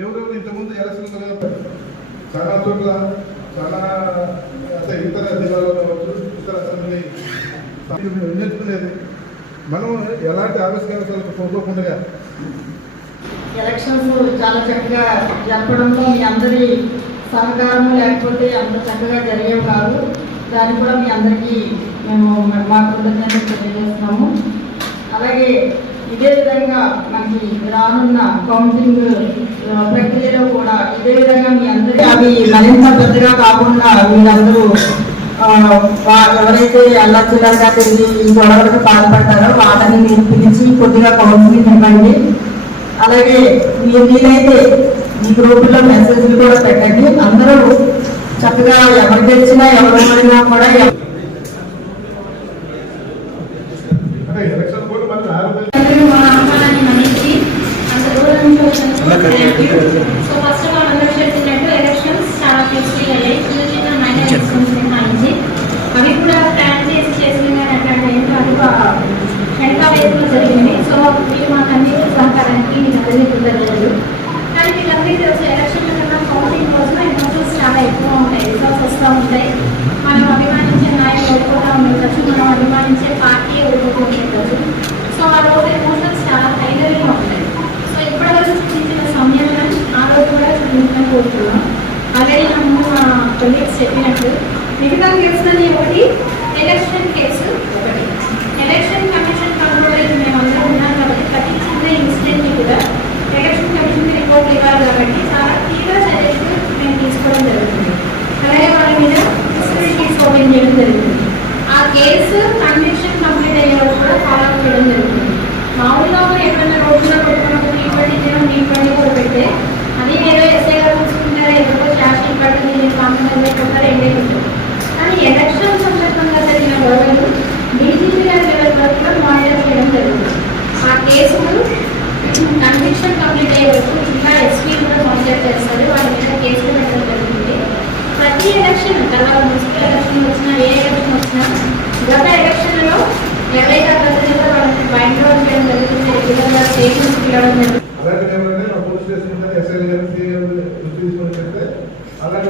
ఎవరెవరు ఇంతకుముందు ఎలక్షన్ చాలా చోట్ల చాలా అంటే ఇతర జిల్లాలో కావచ్చు ఇతర అసెంబ్లీ. మేము వినియోగించుకునేది మనం ఎలాంటి ఆవిష్కరణలకు పోకోకుండా ఎలక్షన్స్ చాలా చక్కగా జరపడంలో మీ అందరి సహకారం లేకపోతే అంత చక్కగా జరిగేవి కాదు. దాన్ని కూడా మీ అందరికీ మేము మా కృతజ్ఞతలు తెలియజేస్తున్నాము. అలాగే ఇదే విధంగా మనకి రానున్న కౌంటింగ్ ప్రక్రియలో కూడా ఇదే విధంగా మీ అందరికీ అవి మరింత పెద్దగా కాకుండా మీరందరూ ఎవరైతే అల్లచిల్లరగా తిరిగి ఈ గొడవలకు పాల్పడతారో వాళ్ళని మీరు పిలిచి కొద్దిగా కౌన్సిలింగ్ ఇవ్వండి. అలాగే మీరు వీలైతే ఈ గ్రూపుల్లో మెసేజ్లు కూడా పెట్టండి. అందరూ చక్కగా ఎవరు తెచ్చినా ఎవరు పడినా కూడా ఎవ- అంటే ఎలక్షన్ కూడా మనకి ఆరోగ్య అందరూ మా ఆహ్వానాన్ని మన్నించి అంత దూరం నుంచి వచ్చినందుకు సో ఫస్ట్ ఆల్ అందరూ చెప్పినట్టు ఎలక్షన్స్ చాలా పీస్ఫుల్ అయ్యాయి. చిన్న చిన్న మైనర్ ఎలక్షన్స్ మినహాయించి అవి కూడా ప్లాన్ చేసి చేసిన కానీ అట్లాంటి ఏం కాదు వెనక వైపులో జరిగింది. సో మీరు మాకు అన్ని సహకారానికి అందరికీ కృతజ్ఞతలు. కానీ మీకు అందరికీ తెలుసు ఎలక్షన్ కన్నా కౌంటింగ్ రోజున ఎమోషన్స్ చాలా ఎక్కువ ఉంటాయి. రిజల్ట్స్ వస్తూ ఉంటాయి. మనం అభిమానించే నాయకులు ఓడిపోతూ ఉండవచ్చు మనం అభిమానించే పార్టీ ఓడిపోతూ ఉండవచ్చు సో ఆ రోజు ఎమోషన్స్ చాలా హై లెవెల్గా ఉంటాయి సో ఇప్పటివరకు చూపించిన సమయంలో ఆ రోజు కూడా అదే కోరుతున్నాం నన్ను మా కొలీగ్స్ చెప్పినట్టు మిగతా కేసులని ఒకటి ఎలక్షన్ కేసు ఒకటి. ఎలక్షన్ కమిషన్ కంట్రోల్ మేము అందరూ ఉన్నాం కాబట్టి ప్రతి చిన్న ఇన్సిడెంట్ని కూడా ఎలక్షన్ కమిషన్ రిపోర్ట్ ఇవ్వాలి కాబట్టి చాలా తీవ్ర చర్యలు మేము తీసుకోవడం జరుగుతుంది. అలాగే వాళ్ళ మీద డిసిప్లిన్ తీసుకోవడం చేయడం జరుగుతుంది. ఆ కేసు కన్విక్షన్ కంప్లీట్ అయ్యే వరకు కూడా ఫాలో అప్ చేయడం జరుగుతుంది మామూలుగా ఎక్కడైనా రోడ్డులో కొట్టుకున్నప్పుడు నీ బండి చేయడం నీ బండి కూడా పెడితే అది ఏదో ఎస్ఐ గారు చూసుకుంటారు ఏదో ఫ్లాషింగ్ పడుతుంది మీరు కాంప్రమైజ్ అయిపోతారు ఎండే ఉంటుంది కానీ ఎలక్షన్ సందర్భంగా జరిగిన గొడవలు డీజీపీ గారి లెవెల్ వరకు కూడా మానిటర్ చేయడం జరుగుతుంది ఆ కేసులు కన్విక్షన్ కంప్లీట్ అయ్యే వరకు జిల్లా ఎస్పీ కూడా కాంటాక్ట్ చేస్తారు. వాళ్ళ మీద కేసులు పెట్టడం జరుగుతుంది ప్రతి ఎలక్షన్ తర్వాత మున్సిపల్ ఎలక్షన్ వచ్చినా ఏ ఎలక్షన్ వచ్చినా గత ఎలక్షన్లో ఎవరైతే ప్రజలు వాళ్ళని బయట చేయడం జరుగుతుంది. రెగ్యులర్గా స్టేషన్స్ పిలవడం జరుగుతుంది. అలాంటి ఎవరైనా పోలీస్ స్టేషన్ ఎస్ఐ గారు సిఐ తీసుకొని చెప్తే అలాంటి